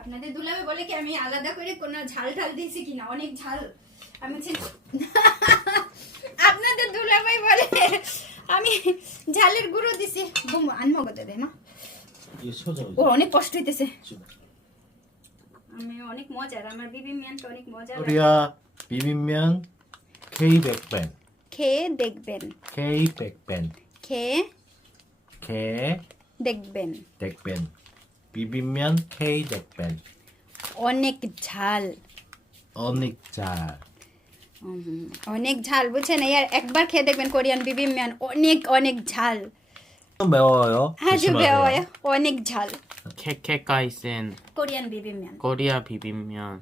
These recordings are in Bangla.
আপনাদের দুলাবে বলে কি আমি আলাদা করে কোন ঝাল ঢাল দিয়েছি কিনা? অনেক ঝাল। আমি আপনাদের দুলাভাই বলে আমি ঝালের গুঁড়ো দিছি। বুম আনমো কত দেয় মা। ও অনেক কষ্ট হইতেছে। আমি অনেক মজার আমার বিবি মিয়ান তো অনেক মজার রিয়া বিবিম্যান খেয়ে দেখবেন। খেয়ে দেখবেন। খেয়ে দেখবেন। খেয়ে খেয়ে দেখবেন। দেখবেন। 백반. 비빔면 K 백반. অনেক ঝাল 어닉자. হুম, অনেক ঝাল বুঝছেন এই আর একবার খেয়ে দেখবেন কোরিয়ান বিবি মিয়ান অনেক অনেক ঝাল 매워요. আজু 조심하세요. বেওয়া অনেক ঝাল 케케가이센 কোরিয়ান বিবি মিয়ান 코리아 비빔면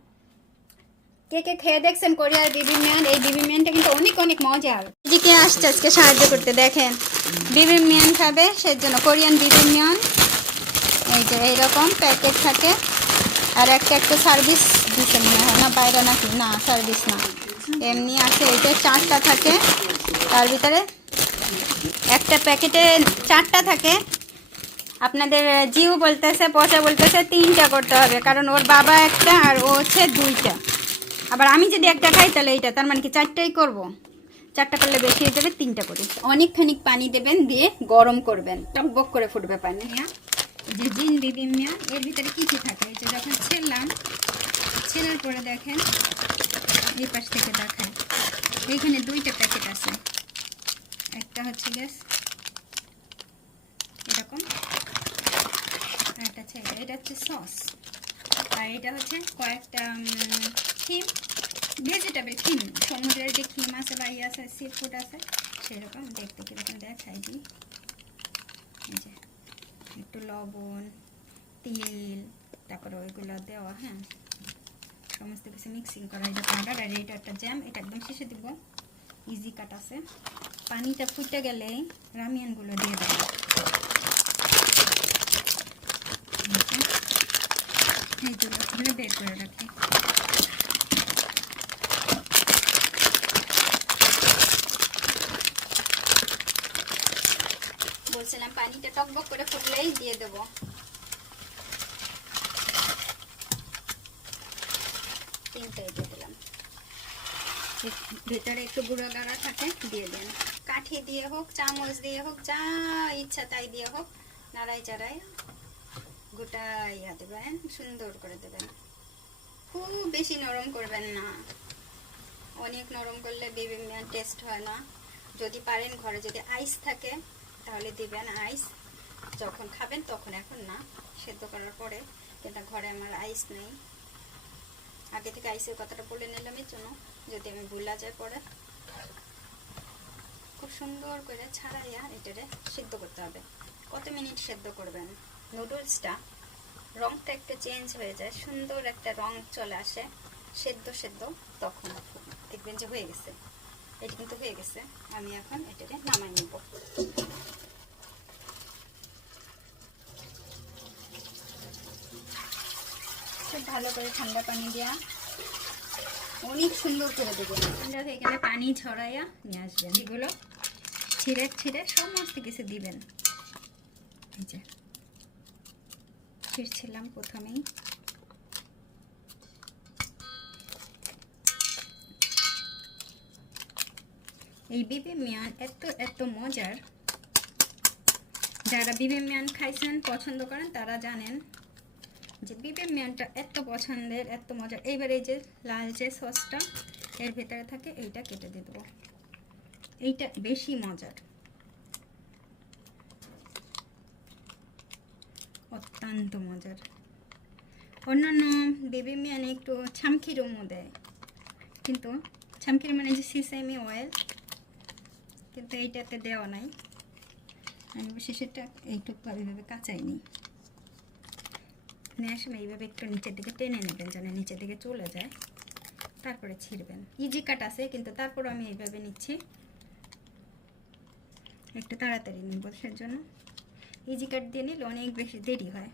কে কে খেয়ে দেখছেন কোরিয়ার বিবি মিয়ান এই বিবি মিয়ানটা কিন্তু অনেক অনেক মজার যে কে আসছে আজকে সাহায্য করতে দেখেন বিবি মিয়ান খাবে সেজন্য কোরিয়ান বিবি মিয়ান এই যে এইরকম প্যাকেট থাকে। আর একটা একটা সার্ভিস দিতে মনে হয় না? বাইরে নাকি? না সার্ভিস না। এমনি আছে, এই যে চারটা থাকে। তার ভিতরে একটা প্যাকেটে চারটা থাকে। আপনাদের জিউ বলতেছে, পচা বলতেছে, তিনটা করতে হবে। কারণ ওর বাবা একটা আর ও হচ্ছে দুইটা। আবার আমি যদি একটা খাই, তাহলে এইটা। তার মানে কি চারটাই করব? চারটা করলে বেশি হয়ে যাবে, তিনটা করি। অনেকখানি পানি দেবেন, দিয়ে গরম করবেন। টকবক করে ফুটবে পানি হ্যাঁ? যে জিন বিবিমিয়া এর ভিতরে কী কী থাকে? যে যখন ছেড়লাম, ছেড়ার পরে দেখেন, এই পাশ থেকে দেখায়। এইখানে দুইটা প্যাকেট আছে। একটা হচ্ছে গ্যাস, এরকম একটা এটা। এটা হচ্ছে সস। আর এটা হচ্ছে কয়েকটা থিম ভেজিটেবল থিম সমুদ্রের যে থিম আছে বা ইয়ে আছে সি ফুড আছে, সেরকম দেখতে কীরকম দেখাই দিই। এই যে। একটু লবণ, তেল, তারপরে ওইগুলো দেওয়া হ্যাঁ? সমস্ত কিছু মিক্সিং করা এটা পাউডার আর এটা একটা জ্যাম এটা একদম শেষে দিব। ইজি কাট আছে। পানিটা ফুটে গেলে রামিয়ানগুলো দিয়ে দেবো। এইগুলো বের করে রাখি। বলছিলাম পানিটা টকবক করে ফুটলেই দিয়ে দেব। তিনটাই দিয়ে দিলাম। ভেতরে একটু গুঁড়ো গাড়া থাকে, দিয়ে দেন কাঠি দিয়ে হোক, চামচ দিয়ে হোক, যা ইচ্ছা তাই দিয়ে হোক, নাড়াই চাড়াই গোটা ইয়া দেবেন, সুন্দর করে দেবেন। খুব বেশি নরম করবেন না। অনেক নরম করলে বেবি টেস্ট হয় না। যদি পারেন ঘরে যদি আইস থাকে তাহলে দিবেন আইস। যখন খাবেন তখন এখন না, সেদ্ধ করার পরে। কিন্তু ঘরে আমার আইস নেই। আগে থেকে আইসের কথাটা বলে নিলাম এর জন্য, যদি আমি ভুলা যায় পরে। খুব সুন্দর করে ছাড়াইয়া এটারে সিদ্ধ করতে হবে। কত মিনিট সেদ্ধ করবেন? নুডলসটা রংটা একটু চেঞ্জ হয়ে যায়, সুন্দর একটা রং চলে আসে। সেদ্ধ সেদ্ধ, তখন দেখবেন যে হয়ে গেছে। এটা কিন্তু হয়ে গেছে। আমি এখন এটাকে নামাই নেব। খুব ভালো করে ঠান্ডা পানি দেওয়া অনেক সুন্দর করে দেবেন ঠান্ডা হয়ে গেলে পানি ছড়াইয়া নিয়ে আসবেন। এগুলো ছিঁড়ে ছিঁড়ে সমস্ত কিছু দিবেন। এই যে, ছিঁড়ছিলাম প্রথমেই। এই বিবি মিয়ান এত এত মজার। যারা বিবি মিয়ান খাইছেন, পছন্দ করেন, তারা জানেন যে বিবি মিয়ানটা এত পছন্দের, এত মজার। এইবার এই যে লাল যে সসটা, এর ভেতরে থাকে, এইটা কেটে দিয়ে দেবো। এইটা বেশি মজার। অত্যন্ত মজার। অন্যান্য বেবি মিয়ানে একটু ছামকিরমও দেয়। কিন্তু ছামকির মানে যে সিসাইমি অয়েল কিন্তু এইটাতে দেওয়া নাই। আমি বেশি সেটা এইটুকু এইভাবে কাঁচাই নিই নেওয়ার সময় এইভাবে একটু নিচের দিকে টেনে নেবেন, যেন নিচের দিকে চলে যায়। তারপরে ছিঁড়বেন। ইজি কাট আছে, কিন্তু তারপর আমি এইভাবে নিচ্ছি। একটু তাড়াতাড়ি নিব সেজন্য ইজি কাট দিয়ে নিলে অনেক বেশি দেরি হয়।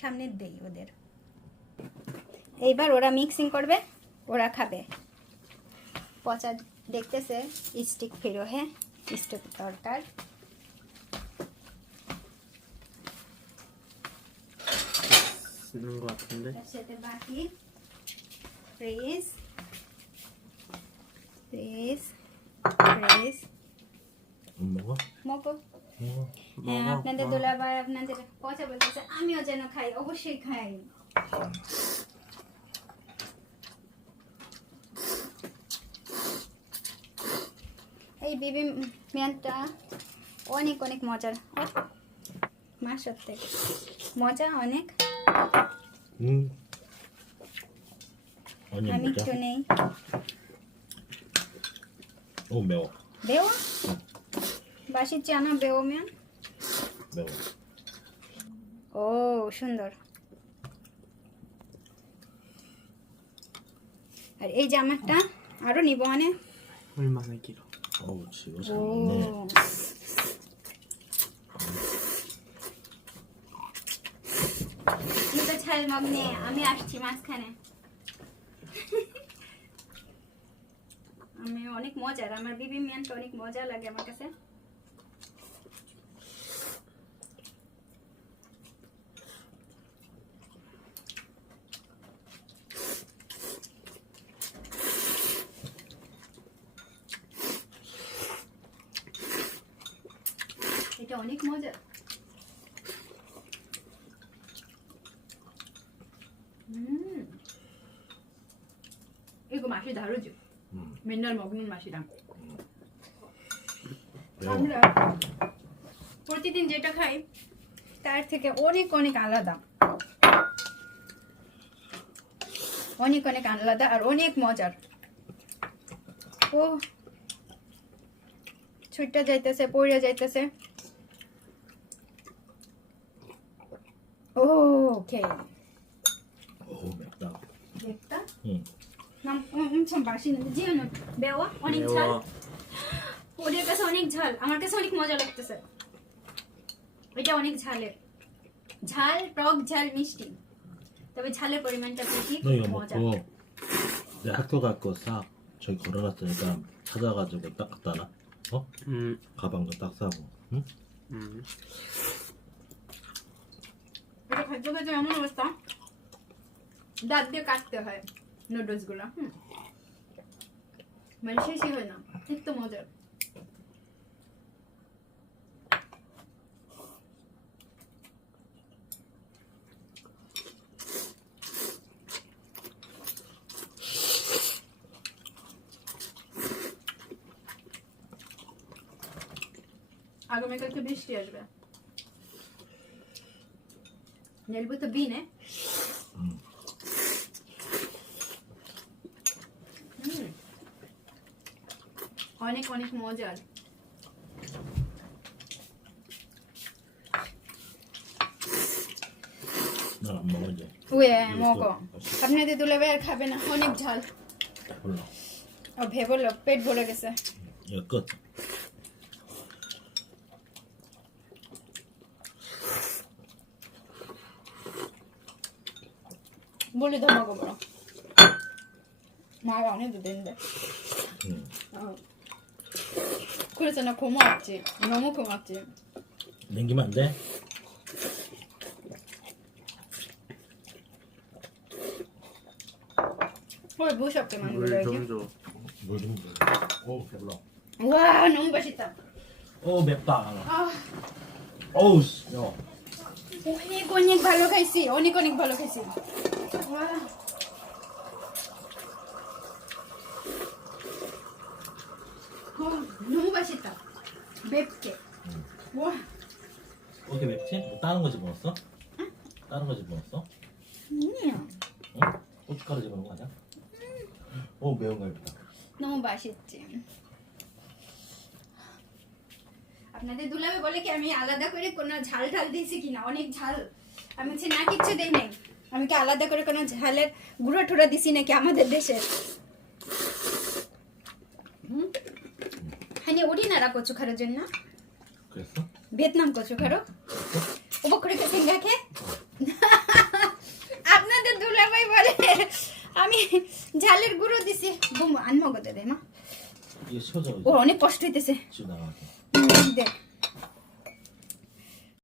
সামনের দেই ওদের। এইবার ওরা মিক্সিং করবে ওরা খাবে। পচা দেখতেছে স্টিক ফিরো হ্যাঁ স্টিক দরকার বাকি হ্যাঁ আপনাদের দোলা আপনাদের পচা বলতেছে আমিও যেন খাই অবশ্যই খাই। এই বিবি মিয়ানটা অনেক অনেক মজার মা সত্যি মজা অনেক 응. 아니 আমি 먹자. একটু নেই 오 매워. বেও বাসি চানা বেও মিয়ান 매워. ও সুন্দর আর এই জামাটা আরো নিব মানে 얼마나 길어? 어우 지금 오. 잘먹네 দুটো ছাল মগ্নে আমি আসছি মাঝখানে আমি অনেক মজার আমার বিবি মিয়ানটা অনেক মজা লাগে আমার কাছে অনেক মজা 음. 이거 맛이 다르죠? 음. 맨날 먹는 맛이랑. 매워. আমরা প্রতিদিন যেটা খাই তার থেকে অনেক অনেক আলাদা অনেক অনেক আলাদা আর অনেক মজার ও ছুটটা যাইতেছে পড়ে যাইতেছে ওকে 어우 맵다. 됐다 응. 난 엄청 맛있는데 지현은 매워? অনেক ঝাল 매워. ওদের কাছে অনেক ঝাল আমার কাছে অনেক মজা লাগতেছে এটা অনেক ঝালের ঝাল টক ঝাল মিষ্টি তবে ঝালের পরিমাণটা বেশি 너 이거 মজা 먹고 내 학교 갈 거 싹 저기 걸어놨으니까 찾아가지고 딱 갖다 놔. 어? 음, 가방도 딱 싸고. 응? 음. এটা খাদ্য খাদ্য এমন অবস্থা। দাঁত দিয়ে কাটতে হয় নুডলসগুলো, হুম। মানে শেষই হয় না এত মজার। আগামীকালকে বৃষ্টি আসবে। Nell'buttare bene? Mm. অনেক অনেক মজার আপনি দুলে ভাই আর খাবে না অনেক ঝাল ও ভেবল পেট ভরে গেছে 멀리다 먹어보라. 말 안 해도 된대. 음. 어. 그래서 나 고마웠지. 너무 고맙지. 남기면 안 돼? 뭘 무섭게 만들어 이게? 줘. 뭐 좀. 어 배불러. 와 너무 맛있다. 오 맵다. 아, 어우 씨, 야. 어닉 어닉 발로 갈시 오니 어닉 발로 갈시. 너무 맛있다 맵게 와 왜 이렇게 맵지? 뭐 다른 거 집어넣었어? 다른 거 집어넣었어? 아니야 응? 고춧가루 집어넣은 거 아니야? 오 매운 거 맵다. 너무 맛있지 আপনাদের দুলাবে বলে কি আমি আলাদা করে কোনো ঝাল ঢাল দিয়েছি কিনা অনেক ঝাল আমি বলছি না কিচ্ছু দেই নাই আমি কি আলাদা করে কোনো ঝালের গুঁড়ো টুড়ো দিছি নাকি আমাদের দেশে হ্যাঁ ওড়িনারা কচু খারোর জন্য। ভিয়েতনাম কচু খারো উপকরে কেসে গাখে আপনাদের দুলাভাই বলে আমি ঝালের গুঁড়ো দিছি। বুম আনমগতে দে মা। ও অনেক কষ্ট হইতেছে। দেখ।